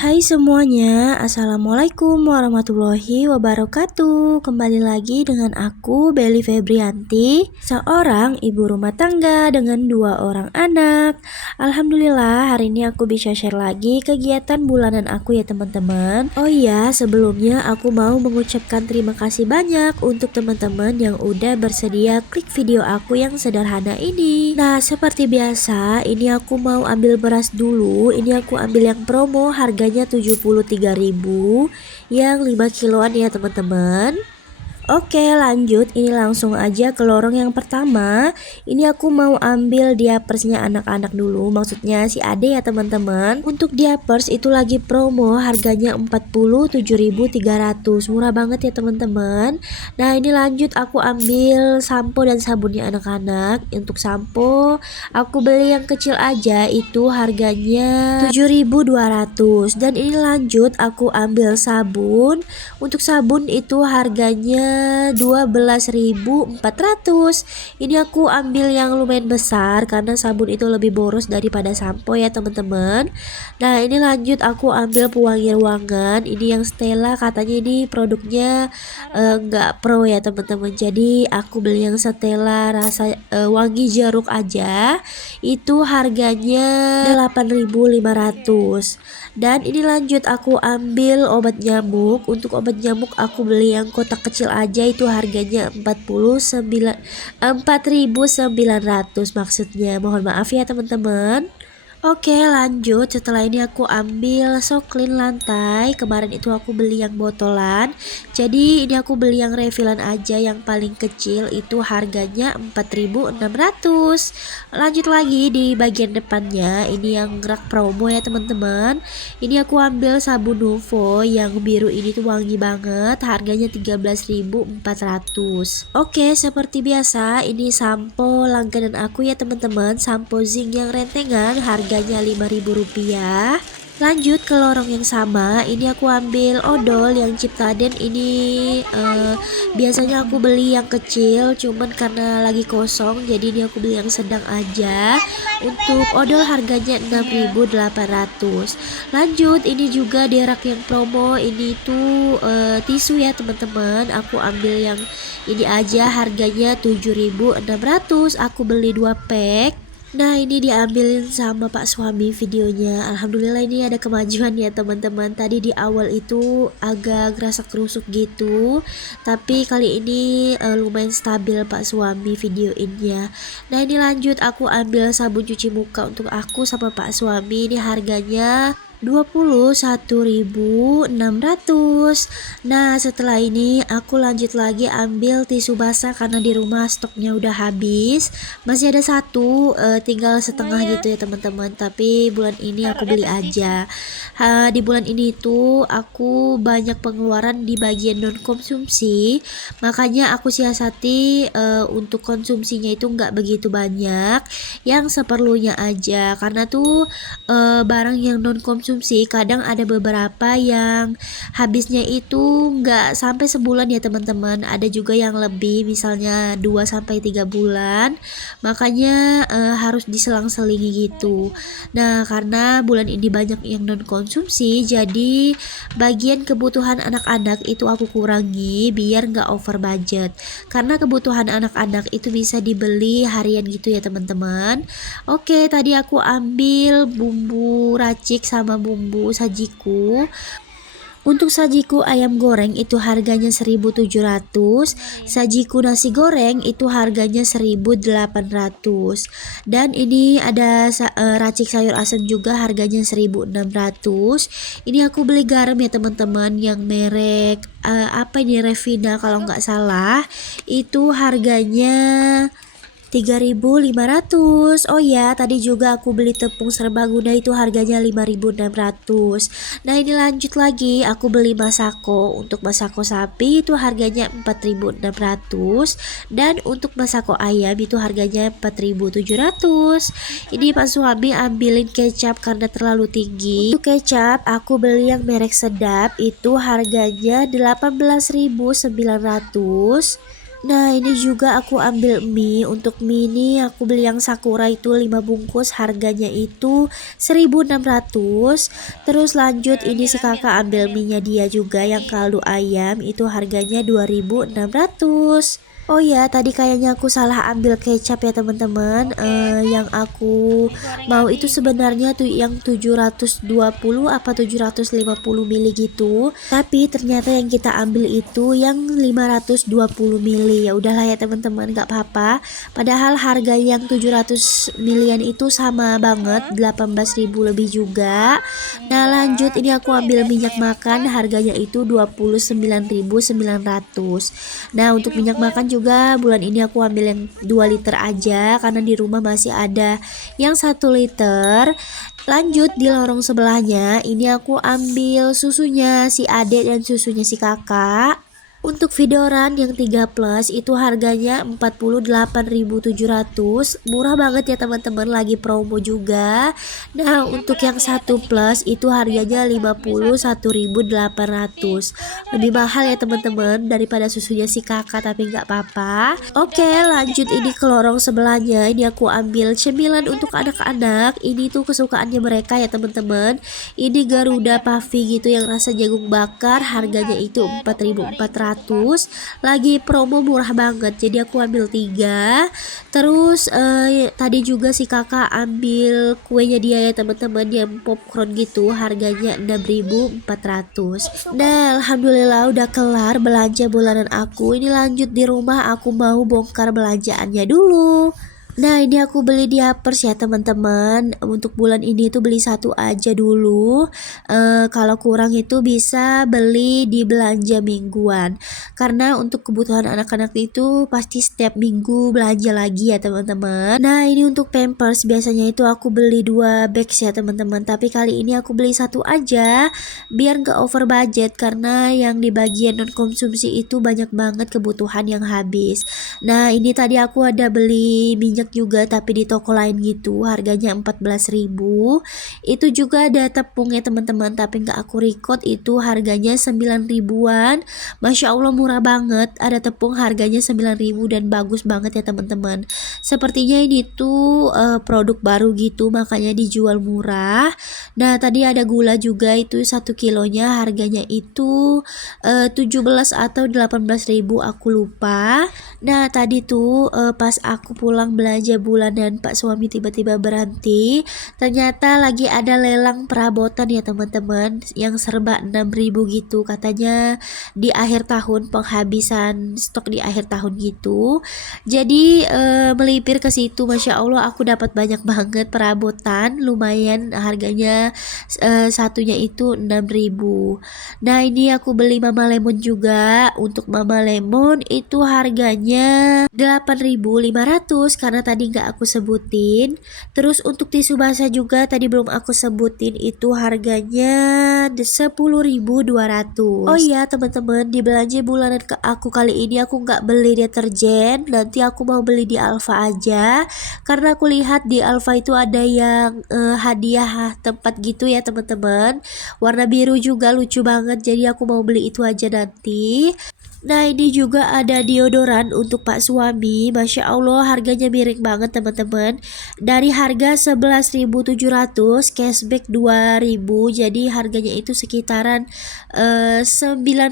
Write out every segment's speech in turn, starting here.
Hai semuanya, Assalamualaikum warahmatullahi wabarakatuh. Kembali lagi dengan aku, Belly Febrianti, seorang ibu rumah tangga dengan 2 orang anak. Alhamdulillah hari ini aku bisa share lagi kegiatan bulanan aku ya teman-teman. Oh iya, sebelumnya aku mau mengucapkan terima kasih banyak untuk teman-teman yang udah bersedia klik video aku yang sederhana ini. Nah, seperti biasa, ini aku mau ambil beras dulu. Ini aku ambil yang promo, harganya 73.000 yang 5 kiloan ya teman-teman. Oke lanjut, ini langsung aja ke lorong yang pertama. Ini aku mau ambil diapersnya anak-anak dulu, maksudnya si Ade ya teman-teman. Untuk diapers itu lagi promo, harganya 47.300, murah banget ya teman-teman. Nah ini lanjut aku ambil sampo dan sabunnya anak-anak. Untuk sampo aku beli yang kecil aja, itu harganya 7.200. Dan ini lanjut aku ambil sabun. Untuk sabun itu harganya 12.400. Ini aku ambil yang lumayan besar karena sabun itu lebih boros daripada sampo ya teman-teman. Nah ini lanjut aku ambil pewangi ruangan. Ini yang Stella, katanya ini produknya nggak pro ya teman-teman. Jadi aku beli yang Stella rasa wangi jeruk aja. Itu harganya 8.500. Dan ini lanjut aku ambil obat nyamuk. Untuk obat nyamuk aku beli yang kotak kecil aja, itu harganya 4.900 maksudnya. Mohon maaf ya teman-teman. Oke lanjut, setelah ini aku ambil soklin lantai. Kemarin itu aku beli yang botolan, jadi ini aku beli yang refillan aja, yang paling kecil itu harganya 4.600. Lanjut lagi di bagian depannya, ini yang rak promo ya teman-teman. Ini aku ambil sabun Nuvo yang biru, ini tuh wangi banget, harganya 13.400. Oke, seperti biasa ini sampo langganan aku ya teman-teman, sampo zinc yang rentengan, harganya Rp5.000. Lanjut ke lorong yang sama, ini aku ambil odol yang Ciptaden. Ini biasanya aku beli yang kecil, cuman karena lagi kosong jadi ini aku beli yang sedang aja. Untuk odol harganya 6.800. Lanjut ini juga di rak yang promo, ini tuh tisu ya teman-teman. Aku ambil yang ini aja, harganya 7.600. Aku beli 2 pack. Nah ini diambilin sama Pak suami videonya. Alhamdulillah ini ada kemajuan ya teman-teman. Tadi di awal itu agak gerasa kerusuk gitu, tapi kali ini lumayan stabil Pak suami videoinnya. Nah ini lanjut aku ambil sabun cuci muka untuk aku sama Pak suami. Ini harganya 21.600. Nah setelah ini aku lanjut lagi ambil tisu basah karena di rumah stoknya udah habis. Masih ada satu, tinggal setengah gitu ya teman-teman, tapi bulan ini aku beli aja. Di bulan ini tuh aku banyak pengeluaran di bagian non konsumsi, makanya aku siasati untuk konsumsinya itu nggak begitu banyak, yang seperlunya aja. Karena tuh barang yang non konsumsi kadang ada beberapa yang habisnya itu nggak sampai sebulan ya teman-teman, ada juga yang lebih, misalnya 2 sampai 3 bulan, makanya harus diselang-selingi gitu. Nah karena bulan ini banyak yang non konsumsi, jadi bagian kebutuhan anak-anak itu aku kurangi biar nggak over budget, karena kebutuhan anak-anak itu bisa dibeli harian gitu ya teman-teman. Oke, tadi aku ambil bumbu racik sama bumbu sajiku. Untuk sajiku ayam goreng itu harganya 1.700, sajiku nasi goreng itu harganya 1.800. Dan ini ada racik sayur asam juga, harganya 1.600. Ini aku beli garam ya teman-teman, yang merek apa ini, Revina kalau nggak salah. Itu harganya 3.500. Oh ya, tadi juga aku beli tepung serbaguna, itu harganya 5.600. Nah ini lanjut lagi aku beli masako. Untuk masako sapi itu harganya 4.600, dan untuk masako ayam itu harganya 4.700. Ini Pak suami ambilin kecap karena terlalu tinggi. Untuk kecap aku beli yang merek sedap, itu harganya 18.900. Nah ini juga aku ambil mie. Untuk mie ini aku beli yang Sakura itu 5 bungkus, harganya itu 1.600. Terus lanjut ini si kakak ambil mie nya dia juga yang kaldu ayam, itu harganya 2.600. Oh ya, tadi kayaknya aku salah ambil kecap ya teman-teman. Yang aku mau itu sebenarnya tuh yang 720 apa 750 mili gitu. Tapi ternyata yang kita ambil itu yang 520 mili. Ya udahlah ya teman-teman, gak apa-apa. Padahal harga yang 700 milian itu sama banget, 18.000 lebih juga. Nah, lanjut ini aku ambil minyak makan, harganya itu 29.900. Nah, untuk minyak makan juga bulan ini aku ambil yang 2 liter aja karena di rumah masih ada yang 1 liter. Lanjut di lorong sebelahnya ini aku ambil susunya si adik dan susunya si kakak. Untuk videoran yang 3 plus itu harganya 48.700, murah banget ya teman-teman, lagi promo juga. Nah untuk yang 1 plus itu harganya 51.800, lebih mahal ya teman-teman daripada susunya si kakak, tapi nggak apa-apa. Oke lanjut ini ke lorong sebelahnya, ini aku ambil cemilan untuk anak-anak. Ini tuh kesukaannya mereka ya teman-teman. Ini Garuda Puffy gitu yang rasa jagung bakar, harganya itu 4.400, lagi promo murah banget, jadi aku ambil 3. Terus tadi juga si kakak ambil kuenya dia ya teman-teman, yang popcorn gitu, harganya 6.400. Nah alhamdulillah udah kelar belanja bulanan aku. Ini lanjut di rumah, aku mau bongkar belanjaannya dulu. Nah ini aku beli di Uppers ya teman-teman. Untuk bulan ini tuh beli satu aja dulu. Kalau kurang itu bisa beli di belanja mingguan. Karena untuk kebutuhan anak-anak itu pasti setiap minggu belanja lagi ya teman-teman. Nah ini untuk Pampers biasanya itu aku beli 2 bags ya teman-teman. Tapi kali ini aku beli satu aja biar nggak over budget, karena yang di bagian non konsumsi itu banyak banget kebutuhan yang habis. Nah ini tadi aku ada beli minyak juga tapi di toko lain gitu, harganya 14.000. Itu juga ada tepung ya teman-teman, tapi nggak aku record, itu harganya 9 ribuan. Masya Allah murah banget, ada tepung harganya 9.000 dan bagus banget ya teman-teman. Sepertinya ini tuh produk baru gitu makanya dijual murah. Nah tadi ada gula juga, itu 1 kilonya harganya itu 17 atau 18.000 aku lupa. Nah tadi tuh pas aku pulang belanja bulanan, Pak suami tiba-tiba berhenti. Ternyata lagi ada lelang perabotan ya teman-teman, yang serba 6.000 gitu, katanya di akhir tahun, penghabisan stok di akhir tahun gitu. Jadi melipir ke situ, Masya Allah aku dapat banyak banget perabotan, lumayan harganya, satunya itu 6.000. Nah ini aku beli Mama Lemon juga. Untuk Mama Lemon itu harganya 8.500 karena tadi nggak aku sebutin. Terus untuk tisu basah juga tadi belum aku sebutin, itu harganya 10.200. Oh iya teman-teman, di belanja bulanan ke aku kali ini aku nggak beli deterjen, nanti aku mau beli di Alfa aja, karena aku lihat di Alfa itu ada yang hadiah tempat gitu ya teman-teman, warna biru juga lucu banget, jadi aku mau beli itu aja nanti. Nah ini juga ada deodoran untuk Pak suami, Masya Allah harganya miring banget teman-teman. Dari harga 11.700 cashback 2.000, jadi harganya itu sekitaran 9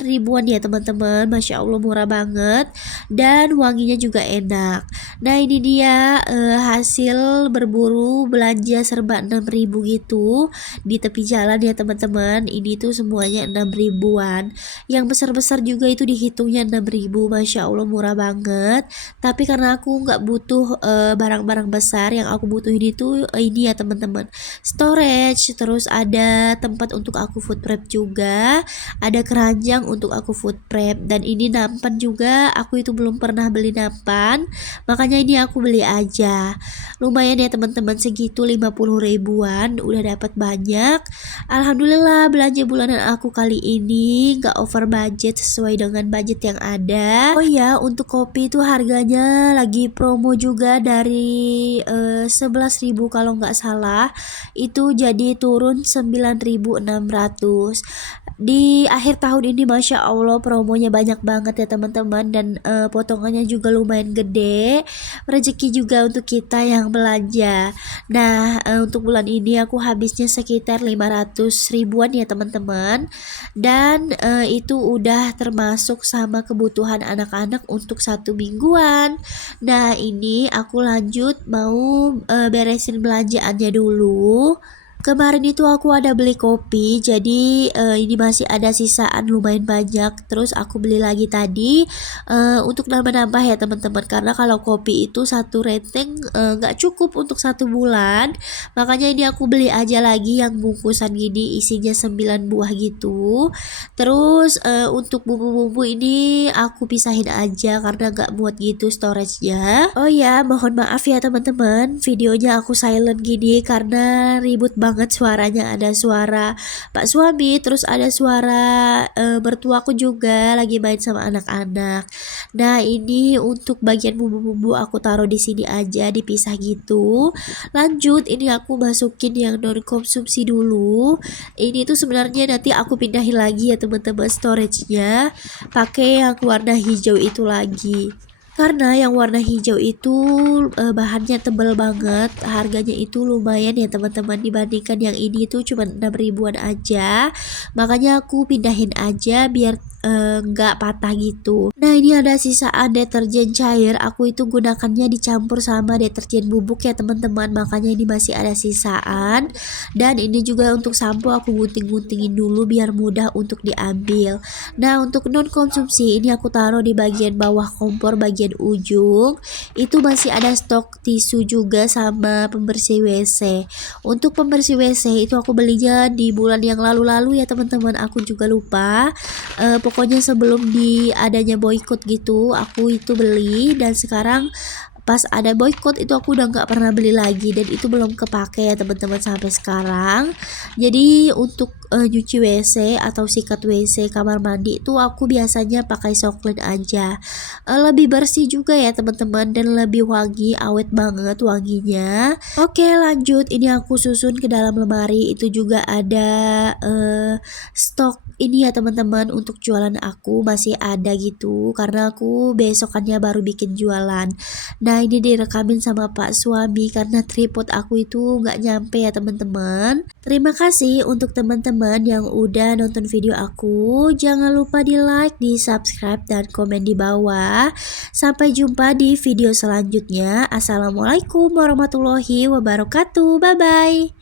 ribuan ya teman-teman. Masya Allah murah banget dan wanginya juga enak. Nah ini dia hasil berburu belanja serba 6.000 gitu di tepi jalan ya teman-teman. Ini tuh semuanya 6 ribuan, yang besar-besar juga itu dihitungnya 6.000. Masya Allah murah banget. Tapi karena aku nggak butuh barang-barang besar, yang aku butuhin itu ini ya teman-teman, storage. Terus ada tempat untuk aku food prep juga, ada keranjang untuk aku food prep, dan ini nampan juga. Aku itu belum pernah beli nampan, makanya ini aku beli aja. lumayan ya teman-teman, segitu 50 ribuan udah dapat banyak. Alhamdulillah belanja bulanan aku kali ini gak over budget, sesuai dengan budget yang ada. Oh ya, untuk kopi itu harganya lagi promo juga dari 11.000 kalau nggak salah, itu jadi turun 9.600. Di akhir tahun ini Masya Allah promonya banyak banget ya teman-teman, dan potongannya juga lumayan gede, rezeki juga untuk kita yang belanja. Nah, untuk bulan ini aku habisnya sekitar 500 ribuan ya teman-teman, dan itu udah termasuk sama kebutuhan anak-anak untuk 1 mingguan. Nah, ini aku lanjut mau beresin belanjaannya dulu. Kemarin itu aku ada beli kopi, jadi ini masih ada sisaan lumayan banyak. Terus aku beli lagi tadi untuk nambah-nambah ya teman-teman. Karena kalau kopi itu satu renteng nggak cukup untuk 1 bulan. Makanya ini aku beli aja lagi yang bungkusan gini, isinya 9 buah gitu. Terus untuk bumbu-bumbu ini aku pisahin aja karena nggak muat gitu storage-nya. Oh ya, mohon maaf ya teman-teman, videonya aku silent gini karena ribut banget suaranya. Ada suara pak suami, terus ada suara mertuaku juga lagi main sama anak-anak. Nah, ini untuk bagian bumbu-bumbu aku taruh di sini aja, dipisah gitu. Lanjut, ini aku masukin yang non konsumsi dulu. Ini tuh sebenarnya nanti aku pindahin lagi ya teman-teman storage-nya, pakai yang warna hijau itu lagi. Karena yang warna hijau itu bahannya tebal banget, harganya itu lumayan ya teman-teman, dibandingkan yang ini tuh cuma 6 ribuan aja. Makanya aku pindahin aja biar nggak patah gitu. Nah, ini ada sisaan deterjen cair, aku itu gunakannya dicampur sama deterjen bubuk ya teman-teman, makanya ini masih ada sisaan. Dan ini juga untuk sampo aku gunting-guntingin dulu biar mudah untuk diambil. Nah, untuk non konsumsi ini aku taruh di bagian bawah kompor bagian ujung. Itu masih ada stok tisu juga sama pembersih WC. Untuk pembersih WC itu aku belinya di bulan yang lalu-lalu ya teman-teman, aku juga lupa. Pokoknya sebelum adanya boykot gitu aku itu beli, dan sekarang pas ada boykot itu aku udah nggak pernah beli lagi, dan itu belum kepake ya teman-teman sampai sekarang. Jadi untuk nyuci WC atau sikat WC kamar mandi itu aku biasanya pakai Soklin aja. Lebih bersih juga ya teman-teman, dan lebih wangi, awet banget wanginya. Oke, lanjut, ini aku susun ke dalam lemari. Itu juga ada stok ini ya teman-teman, untuk jualan aku masih ada gitu karena aku besokannya baru bikin jualan. Nah, ini direkamin sama pak suami karena tripod aku itu nggak nyampe ya teman-teman. Terima kasih untuk teman-teman yang udah nonton video aku. Jangan lupa di like, di subscribe, dan komen di bawah. Sampai jumpa di video selanjutnya. Assalamualaikum warahmatullahi wabarakatuh. Bye bye.